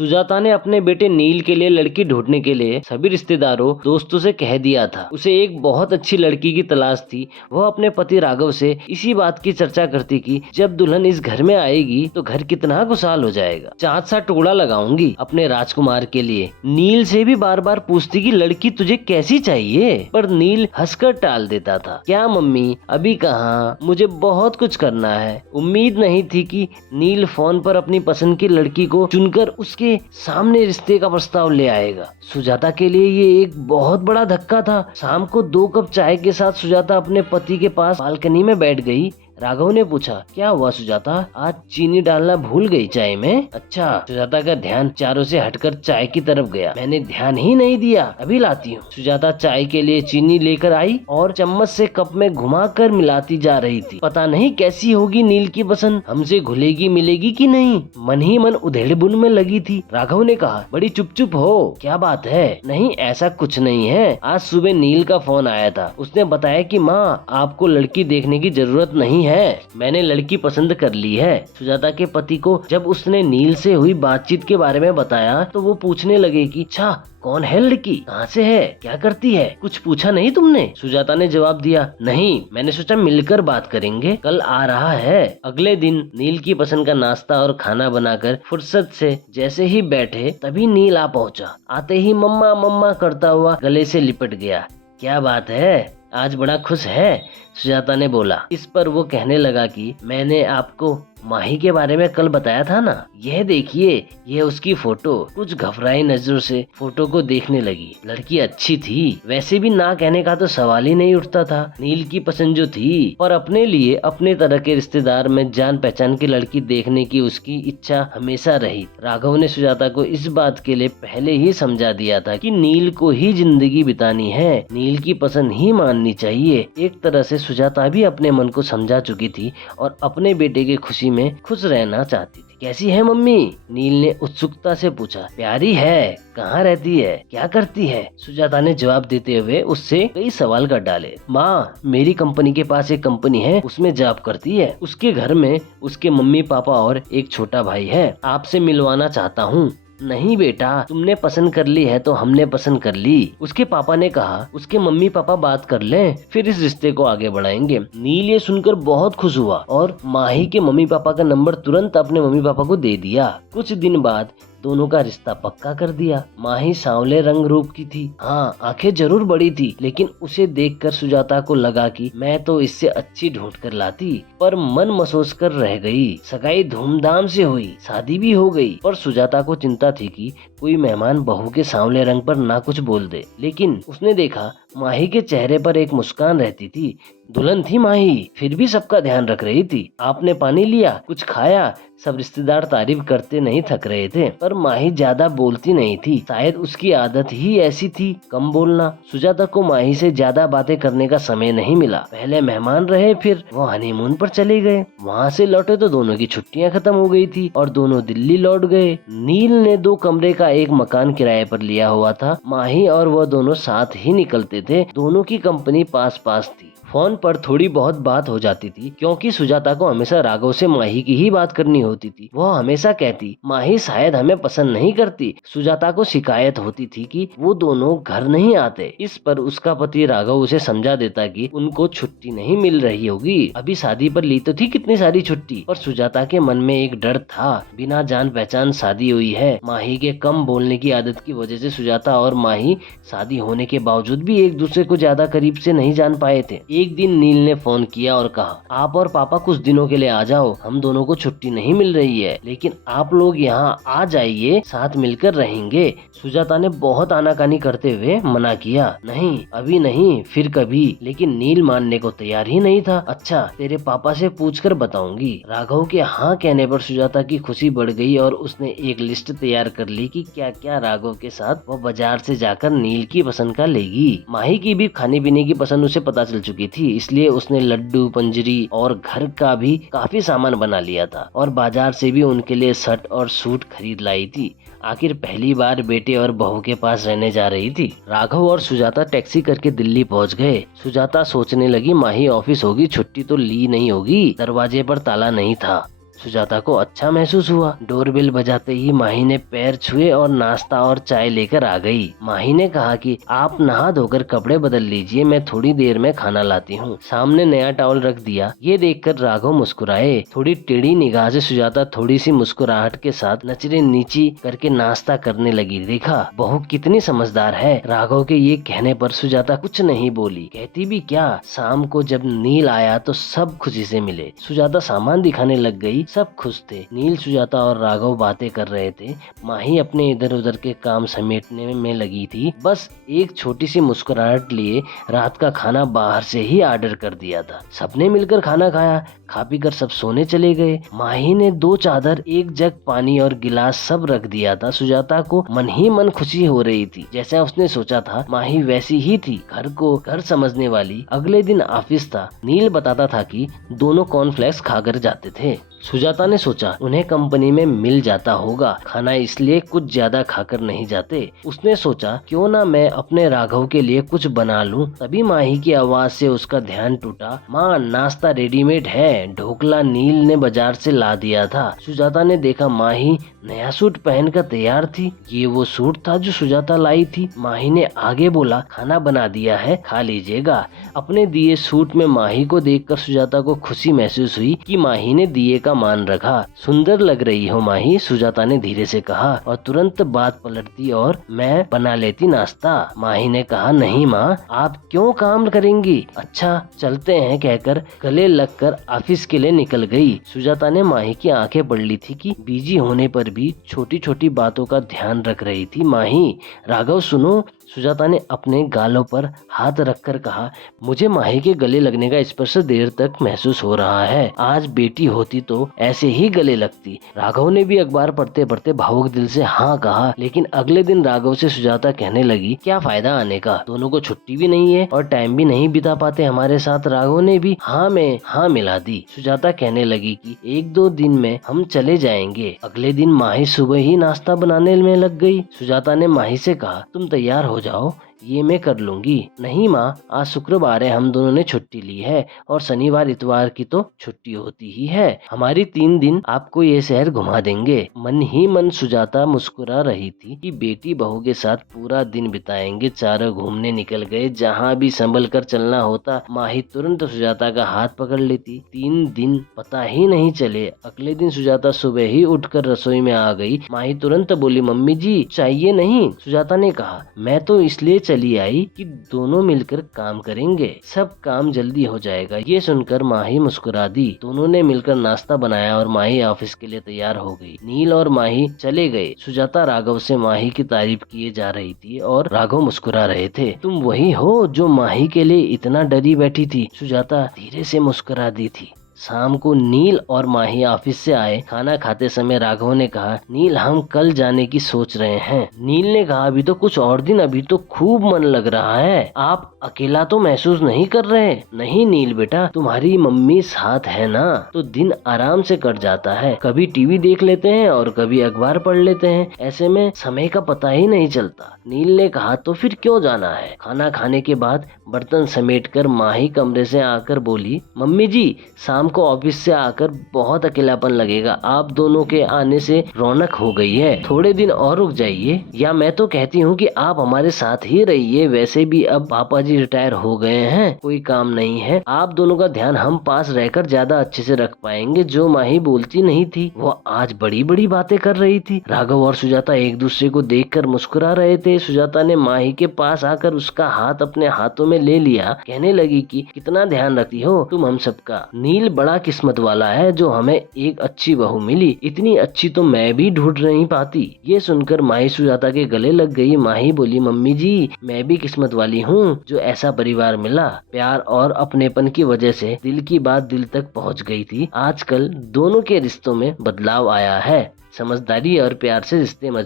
सुजाता ने अपने बेटे नील के लिए लड़की ढूंढने के लिए सभी रिश्तेदारों दोस्तों से कह दिया था। उसे एक बहुत अच्छी लड़की की तलाश थी। वह अपने पति राघव से इसी बात की चर्चा करती कि जब दुल्हन इस घर में आएगी तो घर कितना खुशहाल हो जाएगा। चाँद सा टुकड़ा लगाऊंगी अपने राजकुमार के लिए। नील से भी बार बार पूछती कि लड़की तुझे कैसी चाहिए, पर नील हंसकर टाल देता था। क्या मम्मी, अभी कहाँ, मुझे बहुत कुछ करना है। उम्मीद नहीं थी कि नील फोन पर अपनी पसंद की लड़की को चुनकर उसके सामने रिश्ते का प्रस्ताव ले आएगा। सुजाता के लिए ये एक बहुत बड़ा धक्का था। शाम को 2 कप चाय के साथ सुजाता अपने पति के पास बालकनी में बैठ गई। राघव ने पूछा, क्या हुआ सुजाता, आज चीनी डालना भूल गई चाय में? अच्छा। सुजाता का ध्यान चारों से हटकर चाय की तरफ गया। मैंने ध्यान ही नहीं दिया, अभी लाती हूँ। सुजाता चाय के लिए चीनी लेकर आई और चम्मच से कप में घुमाकर मिलाती जा रही थी। पता नहीं कैसी होगी नील की पसंद, हमसे घुलेगी मिलेगी कि नहीं। मन ही मन उधेड़-बुन में लगी थी। राघव ने कहा, बड़ी चुप हो, क्या बात है? नहीं ऐसा कुछ नहीं है। आज सुबह नील का फोन आया था। उसने बताया कि माँ, आपको लड़की देखने की जरूरत नहीं है, मैंने लड़की पसंद कर ली है। सुजाता के पति को जब उसने नील से हुई बातचीत के बारे में बताया तो वो पूछने लगे कि अच्छा, कौन है लड़की, कहाँ से है, क्या करती है, कुछ पूछा नहीं तुमने? सुजाता ने जवाब दिया, नहीं, मैंने सोचा मिलकर बात करेंगे, कल आ रहा है। अगले दिन नील की पसंद का नाश्ता और खाना बनाकर फुर्सत से जैसे ही बैठे तभी नील आ पहुँचा। आते ही मम्मा मम्मा करता हुआ गले से लिपट गया। क्या बात है, आज बड़ा खुश है, सुजाता ने बोला। इस पर वो कहने लगा कि मैंने आपको माही के बारे में कल बताया था ना, यह देखिए, यह उसकी फोटो। कुछ घबराई नजरों से फोटो को देखने लगी। लड़की अच्छी थी, वैसे भी ना कहने का तो सवाल ही नहीं उठता था। नील की पसंद जो थी, पर अपने लिए अपने तरह के रिश्तेदार में जान पहचान की लड़की देखने की उसकी इच्छा हमेशा रही। राघव ने सुजाता को इस बात के लिए पहले ही समझा दिया था कि नील को ही जिंदगी बितानी है, नील की पसंद ही माननी चाहिए। एक तरह से सुजाता भी अपने मन को समझा चुकी थी और अपने बेटे की खुशी में खुश रहना चाहती थी। कैसी है मम्मी? नील ने उत्सुकता से पूछा। प्यारी है, कहाँ रहती है, क्या करती है? सुजाता ने जवाब देते हुए उससे कई सवाल कर डाले। माँ, मेरी कंपनी के पास एक कंपनी है, उसमें जॉब करती है। उसके घर में उसके मम्मी पापा और एक छोटा भाई है। आपसे मिलवाना चाहता हूँ। नहीं बेटा, तुमने पसंद कर ली है तो हमने पसंद कर ली, उसके पापा ने कहा। उसके मम्मी पापा बात कर लें, फिर इस रिश्ते को आगे बढ़ाएंगे। नील ये सुनकर बहुत खुश हुआ और माही के मम्मी पापा का नंबर तुरंत अपने मम्मी पापा को दे दिया। कुछ दिन बाद दोनों का रिश्ता पक्का कर दिया। माही सांवले रंग रूप की थी। हाँ, आंखें जरूर बड़ी थी, लेकिन उसे देखकर सुजाता को लगा कि मैं तो इससे अच्छी ढूंढ कर लाती, पर मन मसोस कर रह गई। सगाई धूमधाम से हुई, शादी भी हो गई, पर सुजाता को चिंता थी कि कोई मेहमान बहू के सांवले रंग पर ना कुछ बोल दे। लेकिन उसने देखा माही के चेहरे पर एक मुस्कान रहती थी। दुल्हन थी माही, फिर भी सबका ध्यान रख रही थी। आपने पानी लिया, कुछ खाया? सब रिश्तेदार तारीफ करते नहीं थक रहे थे, पर माही ज्यादा बोलती नहीं थी। शायद उसकी आदत ही ऐसी थी, कम बोलना। सुजाता को माही से ज्यादा बातें करने का समय नहीं मिला। पहले मेहमान रहे, फिर वो हनीमून पर चले गए। वहाँ से लौटे तो दोनों की छुट्टियाँ खत्म हो गई थी और दोनों दिल्ली लौट गए। नील ने 2 कमरे का एक मकान किराए पर लिया हुआ था। माही और वह दोनों साथ ही निकलते थे। दोनों की कंपनी पास पास थी। फोन पर थोड़ी बहुत बात हो जाती थी, क्योंकि सुजाता को हमेशा राघव से माही की ही बात करनी होती थी। वह हमेशा कहती, माही शायद हमें पसंद नहीं करती। सुजाता को शिकायत होती थी कि वो दोनों घर नहीं आते। इस पर उसका पति राघव उसे समझा देता कि उनको छुट्टी नहीं मिल रही होगी। अभी शादी पर ली तो थी कितनी सारी छुट्टी, पर सुजाता के मन में एक डर था। बिना जान पहचान शादी हुई है। माही के कम बोलने की आदत की वजह से सुजाता और माही शादी होने के बावजूद भी एक दूसरे को ज्यादा करीब से नहीं जान पाए थे। एक दिन नील ने फोन किया और कहा, आप और पापा कुछ दिनों के लिए आ जाओ, हम दोनों को छुट्टी नहीं मिल रही है, लेकिन आप लोग यहाँ आ जाइए, साथ मिलकर रहेंगे। सुजाता ने बहुत आनाकानी करते हुए मना किया। नहीं, अभी नहीं, फिर कभी। लेकिन नील मानने को तैयार ही नहीं था। अच्छा, तेरे पापा से पूछकर बताऊंगी। राघव के हाँ कहने पर सुजाता की खुशी बढ़ गई और उसने एक लिस्ट तैयार कर ली कि क्या क्या राघव के साथ वो बाजार से जाकर नील की पसंद का लेगी। माही की भी खाने पीने की पसंद उसे पता चल चुकी थी, इसलिए उसने लड्डू, पंजरी और घर का भी काफी सामान बना लिया था और बाजार से भी उनके लिए शर्ट और सूट खरीद लाई थी। आखिर पहली बार बेटे और बहू के पास रहने जा रही थी। राघव और सुजाता टैक्सी करके दिल्ली पहुंच गए। सुजाता सोचने लगी माही ऑफिस होगी, छुट्टी तो ली नहीं होगी, दरवाजे पर ताला नहीं था। सुजाता को अच्छा महसूस हुआ। डोरबेल बजाते ही माही ने पैर छुए और नाश्ता और चाय लेकर आ गई। माही ने कहा कि आप नहा धोकर कपड़े बदल लीजिए, मैं थोड़ी देर में खाना लाती हूँ। सामने नया टॉवल रख दिया। ये देखकर राघव मुस्कुराए। थोड़ी टेढ़ी निगाह से सुजाता थोड़ी सी मुस्कुराहट के साथ नजरें नीची करके नाश्ता करने लगी। देखा बहू कितनी समझदार है। राघव के ये कहने पर सुजाता कुछ नहीं बोली। कहती भी क्या। शाम को जब नील आया तो सब खुशी से मिले। सुजाता सामान दिखाने लग गई। सब खुश थे। नील, सुजाता और राघव बातें कर रहे थे। माही अपने इधर उधर के काम समेटने में लगी थी। बस एक छोटी सी मुस्कुराहट लिए रात का खाना बाहर से ही ऑर्डर कर दिया था। सबने मिलकर खाना खाया। खा पी कर सब सोने चले गए। माही ने 2 चादर, 1 जग पानी और गिलास सब रख दिया था। सुजाता को मन ही मन खुशी हो रही थी। जैसा उसने सोचा था माही वैसी ही थी, घर को घर समझने वाली। अगले दिन ऑफिस था। नील बताता था कि दोनों कॉर्नफ्लेक्स खाकर जाते थे। सुजाता ने सोचा उन्हें कंपनी में मिल जाता होगा खाना, इसलिए कुछ ज्यादा खाकर नहीं जाते। उसने सोचा क्यों ना मैं अपने राघव के लिए कुछ बना लूं। तभी माही की आवाज से उसका ध्यान टूटा। माँ, नाश्ता रेडीमेड है। ढोकला नील ने बाजार से ला दिया था। सुजाता ने देखा माही नया सूट पहनकर तैयार थी। ये वो सूट था जो सुजाता लाई थी। माही ने आगे बोला, खाना बना दिया है, खा लीजिएगा। अपने दिए सूट में माही को देखकर सुजाता को खुशी महसूस हुई कि माही ने दिए का मान रखा। सुंदर लग रही हो माही, सुजाता ने धीरे से कहा और तुरंत बात पलट दी और मैं बना लेती नाश्ता। माही ने कहा, नहीं माँ, आप क्यों काम करेंगी। अच्छा चलते हैं, कहकर गले लगकर ऑफिस के लिए निकल गई। सुजाता ने माही की आंखें पढ़ ली थी कि बिजी होने पर भी छोटी छोटी बातों का ध्यान रख रही थी माही। राघव सुनो, सुजाता ने अपने गालों पर हाथ रखकर कहा, मुझे माही के गले लगने का स्पर्श देर तक महसूस हो रहा है। आज बेटी होती तो ऐसे ही गले लगती। राघव ने भी अखबार पढ़ते पढ़ते भावुक दिल से हाँ कहा। लेकिन अगले दिन राघव से सुजाता कहने लगी, क्या फायदा आने का, दोनों को छुट्टी भी नहीं है और टाइम भी नहीं बिता पाते हमारे साथ। राघव ने भी हाँ में हाँ मिला दी। सुजाता कहने लगी कि 1-2 दिन में हम चले जाएंगे। अगले दिन माही सुबह ही नाश्ता बनाने में लग गई। सुजाता ने माही से कहा, तुम तैयार हो जाओ, ये मैं कर लूंगी। नहीं माँ, आज शुक्रवार है, हम दोनों ने छुट्टी ली है और शनिवार इतवार की तो छुट्टी होती ही है। हमारी 3 दिन आपको ये शहर घुमा देंगे। मन ही मन सुजाता मुस्कुरा रही थी कि बेटी बहू के साथ पूरा दिन बिताएंगे। चारों घूमने निकल गए। जहाँ भी संभल कर चलना होता माही तुरंत सुजाता का हाथ पकड़ लेती। 3 दिन पता ही नहीं चले। अगले दिन सुजाता सुबह ही उठकर रसोई में आ गई। माही तुरंत बोली, मम्मी जी चाहिए नहीं। सुजाता ने कहा, मैं तो इसलिए चली आई कि दोनों मिलकर काम करेंगे, सब काम जल्दी हो जाएगा। ये सुनकर माही मुस्कुरा दी। दोनों ने मिलकर नाश्ता बनाया और माही ऑफिस के लिए तैयार हो गई। नील और माही चले गए। सुजाता राघव से माही की तारीफ किए जा रही थी और राघव मुस्कुरा रहे थे। तुम वही हो जो माही के लिए इतना डरी बैठी थी, सुजाता धीरे से मुस्कुरा दी थी। शाम को नील और माही ऑफिस से आए। खाना खाते समय राघव ने कहा, नील हम कल जाने की सोच रहे हैं। नील ने कहा, अभी तो कुछ और दिन, अभी तो खूब मन लग रहा है। आप अकेला तो महसूस नहीं कर रहे। नहीं नील बेटा, तुम्हारी मम्मी साथ है ना, तो दिन आराम से कट जाता है। कभी टीवी देख लेते हैं और कभी अखबार पढ़ लेते हैं। ऐसे में समय का पता ही नहीं चलता। नील ने कहा, तो फिर क्यों जाना है। खाना खाने के बाद बर्तन समेटकर माही कमरे से आकर बोली, मम्मी जी शाम को ऑफिस से आकर बहुत अकेलापन लगेगा। आप दोनों के आने से रौनक हो गई है। थोड़े दिन और रुक जाइए, या मैं तो कहती हूँ कि आप हमारे साथ ही रहिए। वैसे भी अब पापा जी रिटायर हो गए हैं, कोई काम नहीं है। आप दोनों का ध्यान हम पास रहकर ज्यादा अच्छे से रख पाएंगे। जो माही बोलती नहीं थी वो आज बड़ी बड़ी बातें कर रही थी। राघव और सुजाता एक दूसरे को देखकर मुस्कुरा रहे थे। सुजाता ने माही के पास आकर उसका हाथ अपने हाथों में ले लिया। कहने लगी कि कितना ध्यान रखती हो तुम हम सबका। नील बड़ा किस्मत वाला है जो हमें एक अच्छी बहू मिली। इतनी अच्छी तो मैं भी ढूंढ नहीं पाती। ये सुनकर माही सुजाता के गले लग गई। माही बोली, मम्मी जी मैं भी किस्मत वाली हूँ जो ऐसा परिवार मिला। प्यार और अपनेपन की वजह से दिल की बात दिल तक पहुँच गई थी। आजकल दोनों के रिश्तों में बदलाव आया है। समझदारी और प्यार से रिश्ते मजबूत